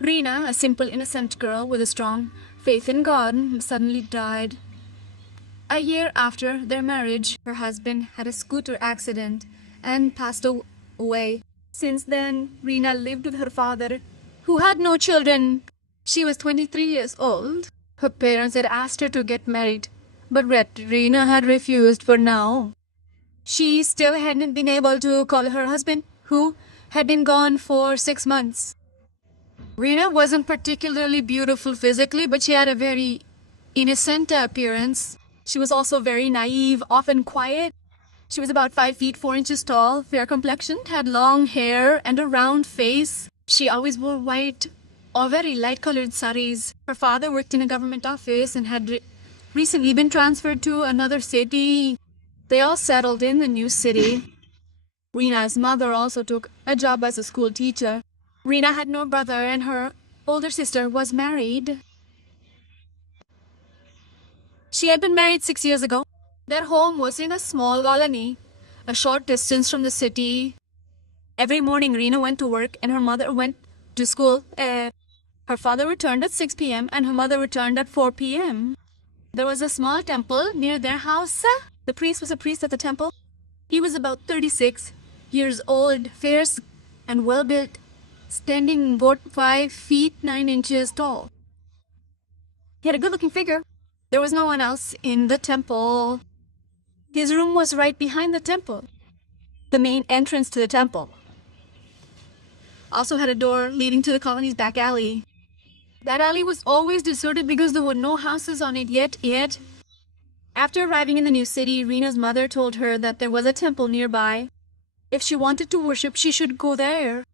Reena, a simple, innocent girl with a strong faith in God, suddenly died. A year after their marriage, her husband had a scooter accident and passed away. Since then, Reena lived with her father, who had no children. She was 23 years old. Her parents had asked her to get married, but Reena had refused for now. She still hadn't been able to call her husband, who had been gone for 6 months. Reena wasn't particularly beautiful physically, but she had a very innocent appearance. She was also very naive, often quiet. She was about 5 feet 4 inches tall, fair complexioned, had long hair and a round face. She always wore white or very light colored saris. Her father worked in a government office and had recently been transferred to another city. They all settled in the new city. Reena's mother also took a job as a school teacher. Reena had no brother and her older sister was married. She had been married 6 years ago. Their home was in a small colony, a short distance from the city. Every morning, Reena went to work and her mother went to school. Her father returned at 6 p.m. and her mother returned at 4 p.m. There was a small temple near their house. The priest was a priest at the temple. He was about 36 years old, fierce and well-built, standing about 5 feet 9 inches tall. He had a good-looking figure. There was no one else in the temple. His room was right behind the temple. The main entrance to the temple also had a door leading to the colony's back alley. That alley was always deserted because there were no houses on it yet. After arriving in the new city, Reena's mother told her that there was a temple nearby. If she wanted to worship, she should go there.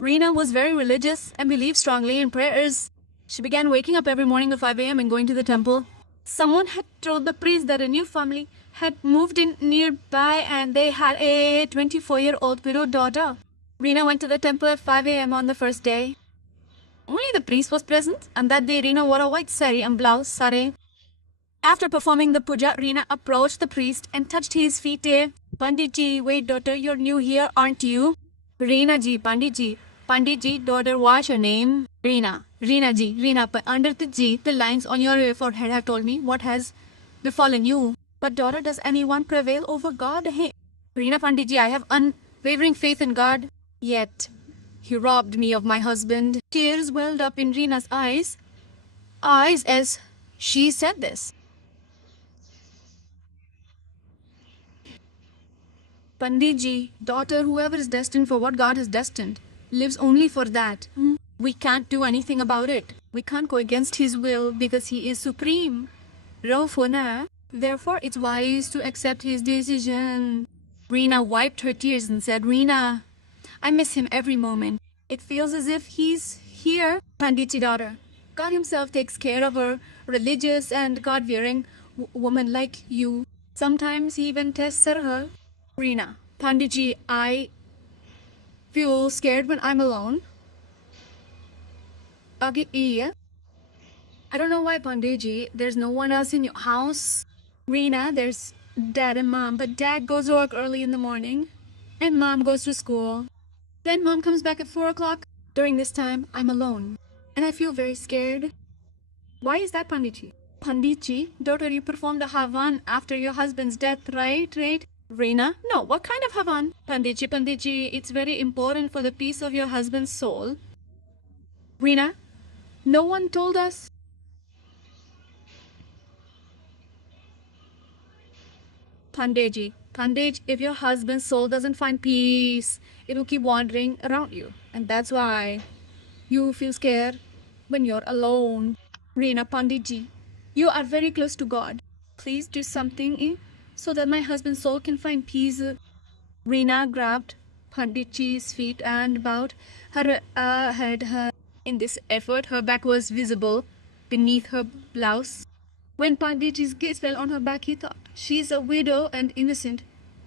Reena was very religious and believed strongly in prayers. She began waking up every morning at 5 a.m. and going to the temple. Someone had told the priest that a new family had moved in nearby and they had a 24-year-old widowed daughter. Reena went to the temple at 5 a.m. on the first day. Only the priest was present, and that day Reena wore a white sari and blouse, sari. After performing the puja, Reena approached the priest and touched his feet. Panditji, wait daughter, you're new here, aren't you? Reena ji, Panditji. Panditji, daughter, what's your name? Reena. Reena ji, Reena, under the G, the lines on your forehead have told me what has befallen you. But daughter, does anyone prevail over God? Hey, Reena Panditji, I have unwavering faith in God. Yet, he robbed me of my husband. Tears welled up in Reena's eyes as she said this. Panditji, daughter, whoever is destined for what God has destined, lives only for that. We can't do anything about it. We can't go against his will because he is supreme. Raufuna. Therefore, it's wise to accept his decision. Reena wiped her tears and said, Reena, I miss him every moment. It feels as if he's here. Panditji, daughter, God himself takes care of a religious and God-fearing woman like you. Sometimes he even tests her. Reena, Panditji, I feel scared when I'm alone. I don't know why, Panditji. There's no one else in your house. Reena, there's dad and mom, but dad goes to work early in the morning and mom goes to school. Then mom comes back at 4 o'clock. During this time, I'm alone and I feel very scared. Why is that, Panditji? Panditji, daughter, you performed a havan after your husband's death, right? Reena, no, what kind of havan? Panditji, it's very important for the peace of your husband's soul. Reena, no one told us. Pandit, if your husband's soul doesn't find peace, it will keep wandering around you. And that's why you feel scared when you're alone. Reena, Panditji, you are very close to God. Please do something so that my husband's soul can find peace. Reena grabbed Panditji's feet and bowed her head. In this effort, her back was visible beneath her blouse. When Panditji's gaze fell on her back, he thought, she's a widow and innocent,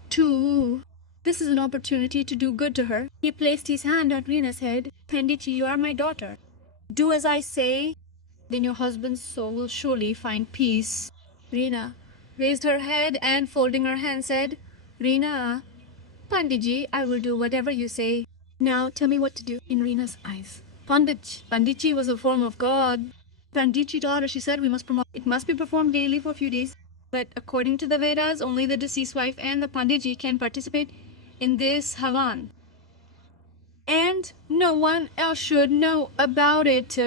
too. This is an opportunity to do good to her. He placed his hand on Reena's head. Panditji, you are my daughter. Do as I say, then your husband's soul will surely find peace. Reena raised her head and folding her hands said, Reena, Panditji, I will do whatever you say. Now tell me what to do. In Reena's eyes, Panditji was a form of God. Panditji taught her, she said, it must be performed daily for a few days. But according to the Vedas, only the deceased wife and the Panditji can participate in this Havan. And no one else should know about it.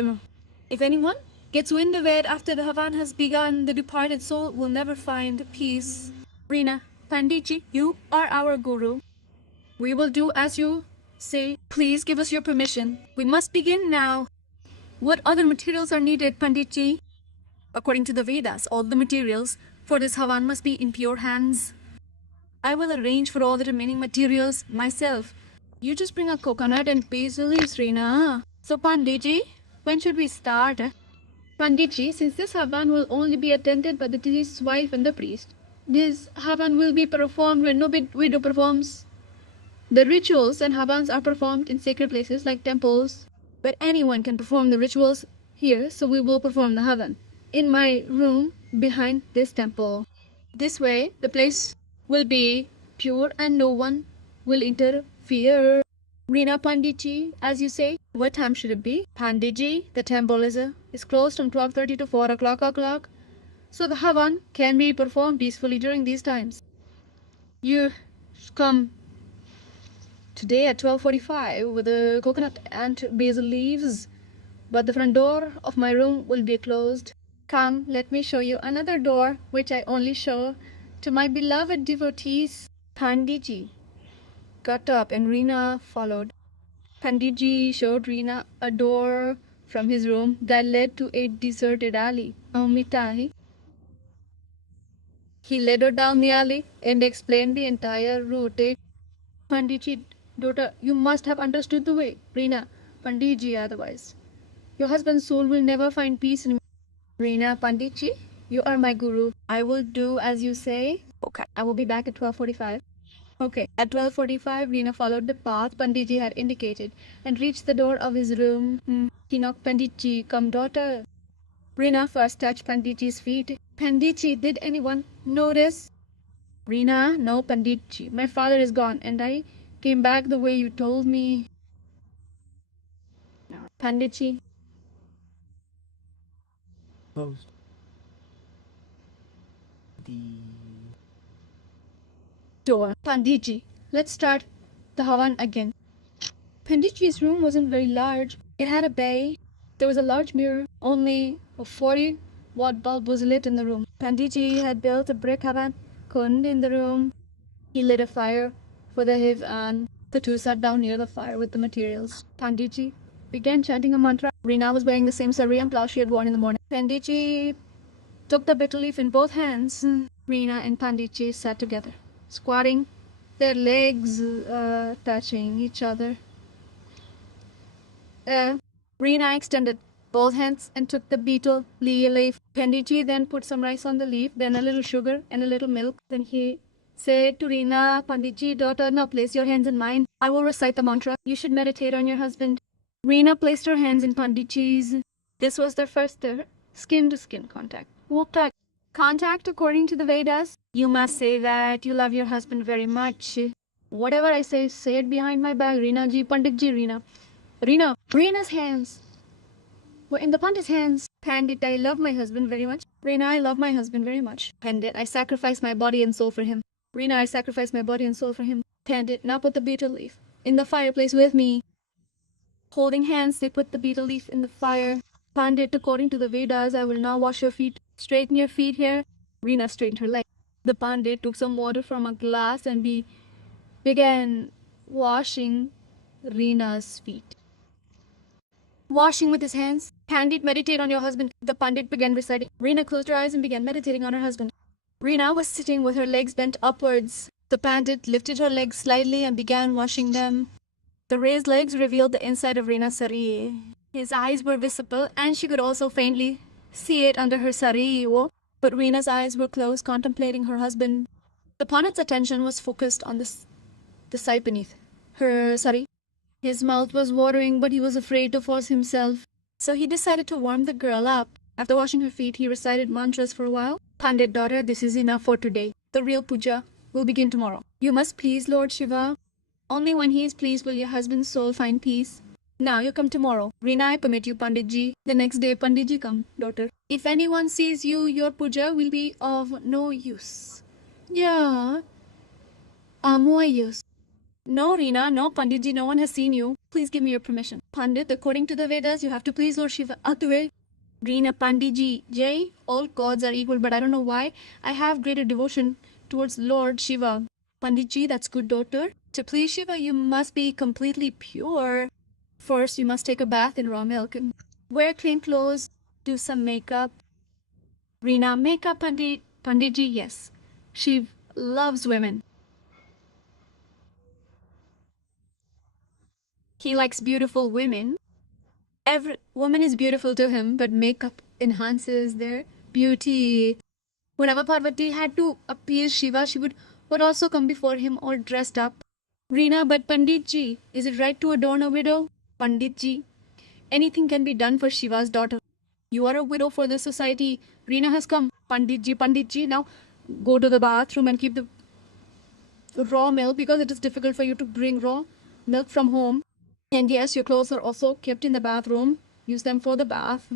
If anyone gets wind of it after the Havan has begun, the departed soul will never find peace. Reena, Panditji, you are our guru. We will do as you say. Please give us your permission. We must begin now. What other materials are needed, Panditji? According to the Vedas, all the materials for this Havan must be in pure hands. I will arrange for all the remaining materials myself. You just bring a coconut and basil leaves, Reena. So, Panditji, when should we start? Panditji, since this Havan will only be attended by the deceased's wife and the priest, this Havan will be performed when no widow performs. The rituals and Havans are performed in sacred places like temples, but anyone can perform the rituals here, so we will perform the Havan in my room behind this temple. This way, the place will be pure and no one will interfere. Reena, Panditji, as you say, what time should it be? Panditji, the temple is closed from 12:30 to 4 o'clock, so the Havan can be performed peacefully during these times. You come today at 12:45 with a coconut and basil leaves, but the front door of my room will be closed. Come, let me show you another door which I only show to my beloved devotees. Panditji got up and Reena followed. Panditji showed Reena a door from his room that led to a deserted alley. Mitai. He led her down the alley and explained the entire route. Panditji, daughter, you must have understood the way. Reena, Panditji otherwise. Your husband's soul will never find peace in Reena, Panditji, you are my guru. I will do as you say. Okay. I will be back at 12:45. Okay. At 12:45, Reena followed the path Panditji had indicated and reached the door of his room. He knocked. Panditji, come daughter. Reena first touched Panditji's feet. Panditji, did anyone notice? Reena, no, Panditji. My father is gone and I came back the way you told me. Panditji. Closed. The Door. Panditji, let's start the Havan again. Panditji's room wasn't very large. It had a bay. There was a large mirror. Only a 40-watt bulb was lit in the room. Panditji had built a brick Havan kund in the room. He lit a fire for the Havan. The two sat down near the fire with the materials. Panditji began chanting a mantra. Reena was wearing the same sari and blouse she had worn in the morning. Panditji took the betel leaf in both hands. Reena and Panditji sat together, squatting, their legs touching each other. Reena extended both hands and took the betel leaf. Panditji then put some rice on the leaf, then a little sugar and a little milk. Then he said to Reena, Panditji, daughter, now place your hands in mine. I will recite the mantra. You should meditate on your husband. Reena placed her hands in Panditji's. This was their first skin-to-skin contact. Contact according to the Vedas. You must say that you love your husband very much. Whatever I say it behind my back. Reena ji, Pandit ji, Reena. Reena's hands were in the Pandit's hands. Pandit, I love my husband very much. Reena, I love my husband very much. Pandit, I sacrifice my body and soul for him. Reena, I sacrifice my body and soul for him. Pandit, now put the betel leaf in the fireplace with me. Holding hands, they put the betel leaf in the fire. Pandit, according to the Vedas, I will now wash your feet. Straighten your feet here. Reena straightened her leg. The Pandit took some water from a glass and began washing Reena's feet. Washing with his hands. Pandit, meditate on your husband. The Pandit began reciting. Reena closed her eyes and began meditating on her husband. Reena was sitting with her legs bent upwards. The Pandit lifted her legs slightly and began washing them. The raised legs revealed the inside of Reena's sari. His eyes were visible and she could also faintly see it under her sari. But Reena's eyes were closed, contemplating her husband. The Pandit's attention was focused on the side beneath her sari. His mouth was watering, but he was afraid to force himself. So he decided to warm the girl up. After washing her feet, he recited mantras for a while. Pandit, daughter, this is enough for today. The real puja will begin tomorrow. You must please Lord Shiva. Only when he is pleased will your husband's soul find peace. Now you come tomorrow. Reena, I permit you, Panditji. The next day, Panditji come, daughter. If anyone sees you, your puja will be of no use. Yeah, more use. No, Reena, no, Panditji, no one has seen you. Please give me your permission. Pandit, according to the Vedas, you have to please Lord Shiva. Out the way. Reena, Panditji, Jay, all gods are equal, but I don't know why I have greater devotion towards Lord Shiva. Panditji, that's good, daughter. To please Shiva, you must be completely pure. First, you must take a bath in raw milk and wear clean clothes, do some makeup. Reena, makeup, Panditji, yes. Shiv loves women. He likes beautiful women. Every woman is beautiful to him, but makeup enhances their beauty. Whenever Parvati had to appease Shiva, she would also come before him all dressed up. Reena, but Panditji, is it right to adorn a widow? Panditji, anything can be done for Shiva's daughter. You are a widow for the society. Reena has come. Panditji, now go to the bathroom and keep the raw milk because it is difficult for you to bring raw milk from home. And yes, your clothes are also kept in the bathroom. Use them for the bath.